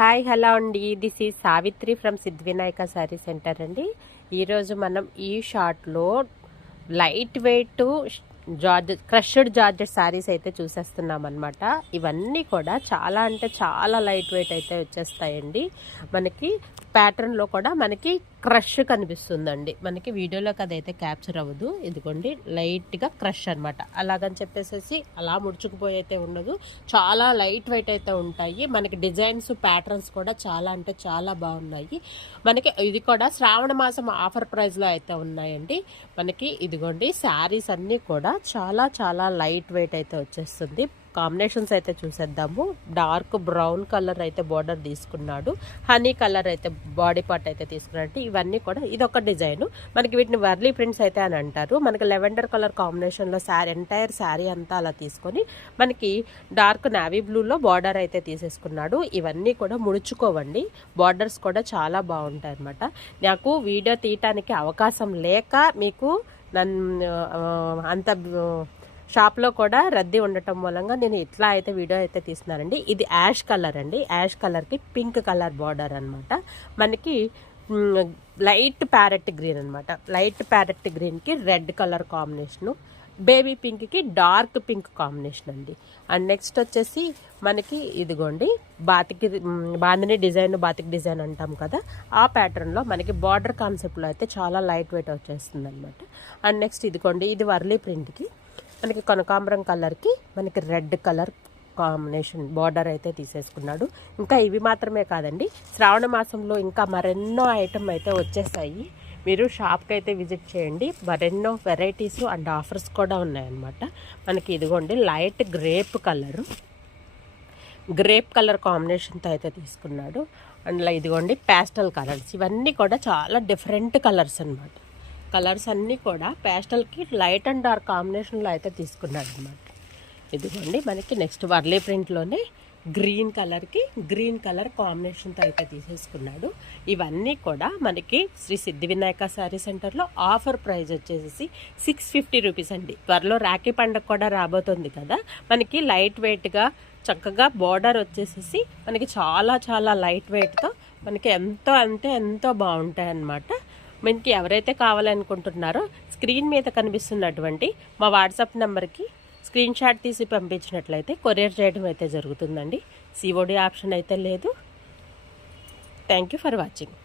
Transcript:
Hi hello అండి, this is Savitri from Siddhivinayaka sari centre అండి. ఈరోజు మనం ఈ షార్ట్లో light weight georgette crushed georgette saris అయితే చూసేస్తున్నాం అనమాట. ఇవన్నీ కూడా చాలా అంటే చాలా లైట్ వెయిట్ అయితే వచ్చేస్తాయండి. మనకి ప్యాటర్న్లో కూడా మనకి క్రష్ కనిపిస్తుందండి. మనకి వీడియోలోకి అదైతే క్యాప్చర్ అవ్వదు. ఇదిగోండి లైట్గా క్రష్ అనమాట. అలాగని చెప్పేసి అలా ముడుచుకుపోయి అయితే ఉండదు. చాలా లైట్ వెయిట్ అయితే ఉంటాయి. మనకి డిజైన్స్ ప్యాటర్న్స్ కూడా చాలా అంటే చాలా బాగున్నాయి. మనకి ఇది కూడా శ్రావణ మాసం ఆఫర్ ప్రైస్లో అయితే ఉన్నాయండి. మనకి ఇదిగోండి శారీస్ అన్నీ కూడా చాలా చాలా లైట్ వెయిట్ అయితే వచ్చేస్తుంది. కాంబినేషన్స్ అయితే చూసేద్దాము. డార్క్ బ్రౌన్ కలర్ అయితే బార్డర్ తీసుకున్నాడు, హనీ కలర్ అయితే బాడీ పార్ట్ అయితే తీసుకున్నాడు. ఇవన్నీ కూడా ఇదొక డిజైన్. మనకి వీటిని వర్లీ ప్రింట్స్ అయితే అని అంటారు. మనకి లెవెండర్ కలర్ కాంబినేషన్లో శారీ ఎంటైర్ శారీ అంతా అలా తీసుకొని మనకి డార్క్ నావీ బ్లూలో బార్డర్ అయితే తీసేసుకున్నాడు. ఇవన్నీ కూడా ముడుచుకోవండి. బార్డర్స్ కూడా చాలా బాగుంటాయి అన్నమాట. నాకు వీడియో తీయటానికి అవకాశం లేక మీకు అంత షాప్లో కూడా రద్దీ ఉండటం మూలంగా నేను ఇట్లా అయితే వీడియో అయితే తీస్తున్నానండి. ఇది యాష్ కలర్ అండి. యాష్ కలర్కి పింక్ కలర్ బార్డర్ అనమాట. మనకి లైట్ ప్యారెట్ గ్రీన్ అనమాట. లైట్ ప్యారెట్ గ్రీన్కి రెడ్ కలర్ కాంబినేషను, బేబీ పింక్కి డార్క్ పింక్ కాంబినేషన్ అండి. అండ్ నెక్స్ట్ వచ్చేసి మనకి ఇదిగోండి బాందిని డిజైన్, బాతిక్ డిజైన్ అంటాం కదా, ఆ ప్యాటర్న్లో మనకి బార్డర్ కాన్సెప్ట్లో అయితే చాలా లైట్ వెయిట్ వచ్చేస్తుంది అనమాట. అండ్ నెక్స్ట్ ఇదిగోండి ఇది వర్లీ ప్రింట్కి మనకి కనకాంబరం కలర్కి మనకి రెడ్ కలర్ కాంబినేషన్ బార్డర్ అయితే తీసేసుకున్నాడు. ఇంకా ఇవి మాత్రమే కాదండి, శ్రావణ మాసంలో ఇంకా మరెన్నో ఐటమ్ అయితే వచ్చేసాయి. మీరు షాప్కి అయితే విజిట్ చేయండి. మరెన్నో వెరైటీస్ అండ్ ఆఫర్స్ కూడా ఉన్నాయన్నమాట. మనకి ఇదిగోండి లైట్ గ్రేప్ కలర్ కాంబినేషన్తో అయితే తీసుకున్నాడు. అండ్ ఇదిగోండి ప్యాస్టల్ కలర్స్. ఇవన్నీ కూడా చాలా డిఫరెంట్ కలర్స్ అనమాట. కలర్స్ అన్నీ కూడా ప్యాస్టల్కి లైట్ అండ్ డార్క్ కాంబినేషన్లో అయితే తీసుకున్నాడు అనమాట. ఇదిగోండి మనకి నెక్స్ట్ వర్లీ ప్రింట్లోనే గ్రీన్ కలర్ కాంబినేషన్తో అయితే తీసేసుకున్నాడు. ఇవన్నీ కూడా మనకి శ్రీ సిద్ధివినాయక శారీ సెంటర్లో ఆఫర్ ప్రైస్ వచ్చేసి 650 రూపీస్ అండి. త్వరలో రాఖీ పండుగ కూడా రాబోతుంది కదా, మనకి లైట్ వెయిట్గా చక్కగా బార్డర్ వచ్చేసేసి మనకి చాలా చాలా లైట్ వెయిట్తో మనకి ఎంతో బాగుంటాయి అన్నమాట. మనకి ఎవరైతే కావాలనుకుంటున్నారో స్క్రీన్ మీద కనిపిస్తున్నటువంటి మా వాట్సాప్ నెంబర్కి స్క్రీన్ షాట్ తీసి పంపించినట్లయితే కొరియర్ చేయడం అయితే జరుగుతుందండి. సిఓడి ఆప్షన్ అయితే లేదు. Thank you for watching.